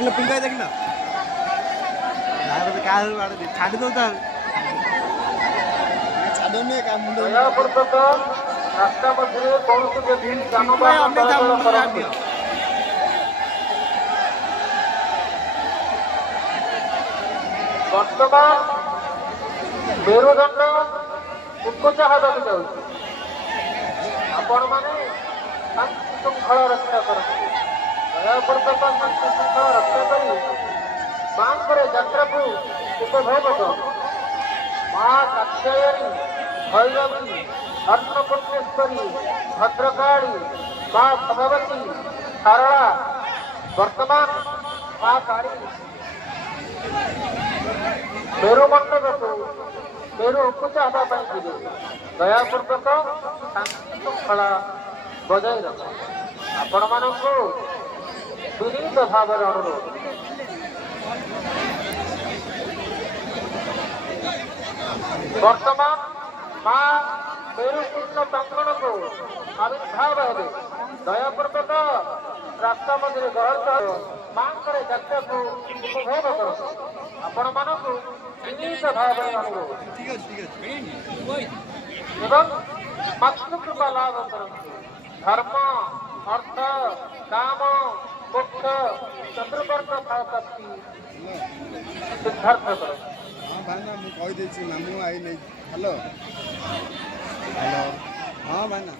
देखिल पिंगा देखिल छाड़ी दो छाड़ने का मुंडो रास्ता मध्य कौन से व्यक्ति जानवाहन चलाचल करନ୍ତି वर्तमान मेरुदंड उच्च हेବାକୁ ଯାଉଛି आपण माने शांति श्रृंखला रक्षा करନ୍ତି दयापूर्वक शांति श्रृंखला रक्षा करी मांकर यात्रा को उपभोग करो मां कात्यायनी भैरवी अन्नपूर्णेश्वरी भद्रकाली मां भगवती सारला वर्तमान मां काली मेरु मंडप को मेरु उपचा हवा जीवे दयापूर्वक शांति श्रृंखला बजाय रख आपण मानू विनीत भाव अनुरोध वर्तमान मां मेरुपूर्ण प्रांगण को आविर्भाव हे दयापूर्वक रास्ता मध्य गहर मां यात्रा को उपभोग कर आपण मानू विनीत भाव अनुरोध एवं मातृकृपा लाभ करते धर्म अर्थ काम मोक्ष चतुर्वर्ग फल प्राप्ति सिद्धार्थ कर हाँ भाईना मुझे कहीदे मामू आई नहीं हेलो हेलो हाँ भाईना